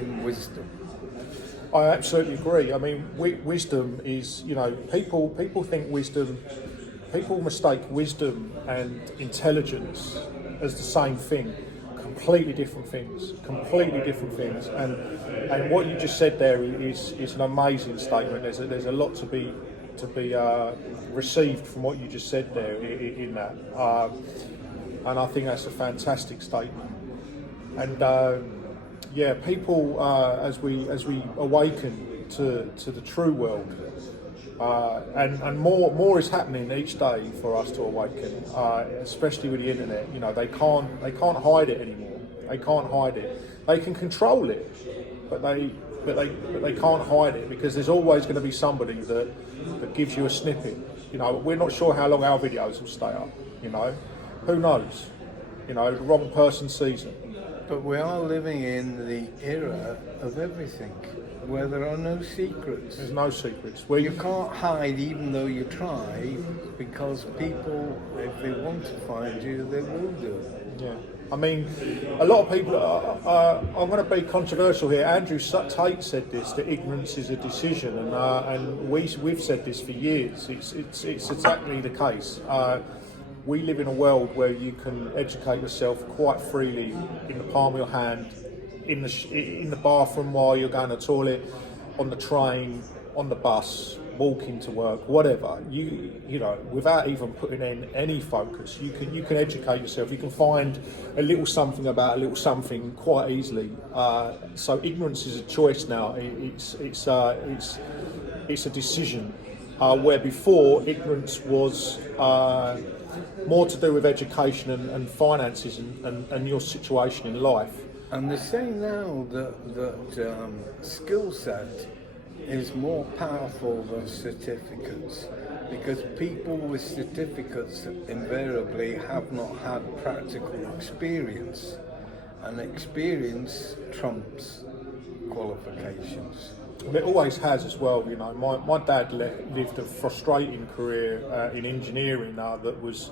in wisdom. I absolutely agree. I mean, wisdom is, people think wisdom, people mistake wisdom and intelligence as the same thing. Completely different things. And what you just said there is an amazing statement. There's a lot to be received from what you just said there in that, and I think that's a fantastic statement. And people, as we awaken to the true world, and more is happening each day for us to awaken, especially with the internet. They can't hide it anymore. They can't hide it. They can control it, but they can't hide it, because there's always going to be somebody that gives you a snippet. We're not sure how long our videos will stay up. Who knows? The wrong person sees it. But we are living in the era of everything, where there are no secrets. There's no secrets. You can't hide even though you try, because people, if they want to find you, they will do. Yeah. I mean, a lot of people, I'm going to be controversial here. Andrew Tate said this, that ignorance is a decision, and we've said this for years. It's exactly the case. We live in a world where you can educate yourself quite freely in the palm of your hand, in the bathroom while you're going to the toilet, on the train, on the bus, walking to work, whatever. Without even putting in any focus, you can educate yourself. You can find a little something about a little something quite easily. So ignorance is a choice now. It's a decision. Where before ignorance was more to do with education and finances and your situation in life. And they say now that skill set is more powerful than certificates, because people with certificates invariably have not had practical experience, and experience trumps qualifications. And it always has as well. My dad lived a frustrating career in engineering that was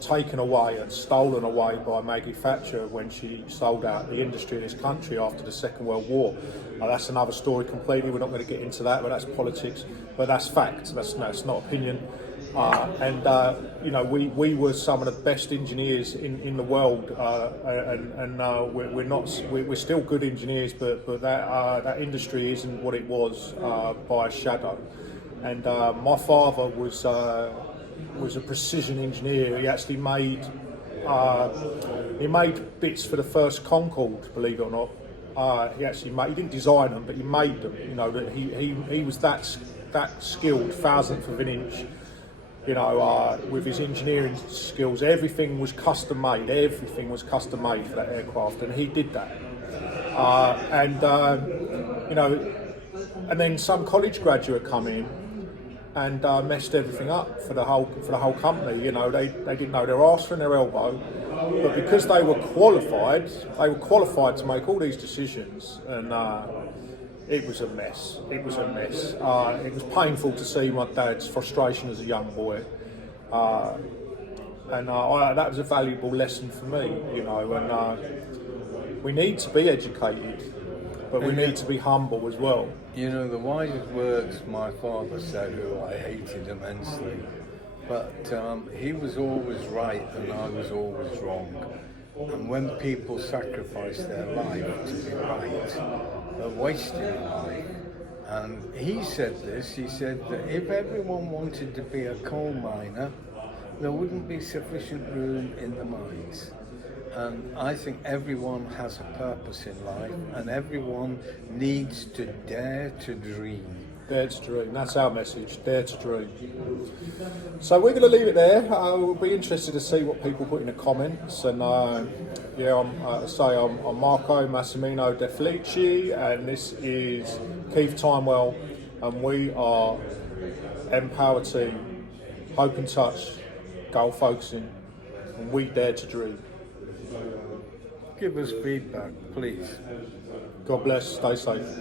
taken away and stolen away by Maggie Thatcher when she sold out the industry in this country after the Second World War. That's another story completely. We're not going to get into that, but that's politics. But that's fact. That's not opinion. We were some of the best engineers in the world, and we're still good engineers, but that industry isn't what it was by a shadow. And my father was a precision engineer. He actually made bits for the first Concorde, believe it or not. He didn't design them, but he made them. He was that skilled, thousandth of an inch. With his engineering skills, everything was custom made. Everything was custom made for that aircraft, and he did that. And then some college graduate come in and messed everything up for the whole company. They didn't know their arse from their elbow, but because they were qualified to make all these decisions, and it was a mess. It was painful to see my dad's frustration as a young boy, and that was a valuable lesson for me. And we need to be educated, but we need to be humble as well. The wisest words my father said, who I hated immensely, but he was always right and I was always wrong. And when people sacrifice their life to be right, they're wasting life. And he said that if everyone wanted to be a coal miner, there wouldn't be sufficient room in the mines. And I think everyone has a purpose in life, and everyone needs to dare to dream. Dare to dream. That's our message. Dare to dream. So we're going to leave it there. We'll be interested to see what people put in the comments. And I'm Marco Massimino Defelice, and this is Keith Timewell, and we are Empower Team, Hope and Touch, Goal-Focusin, and we dare to dream. Give us feedback, please. God bless. Stay safe.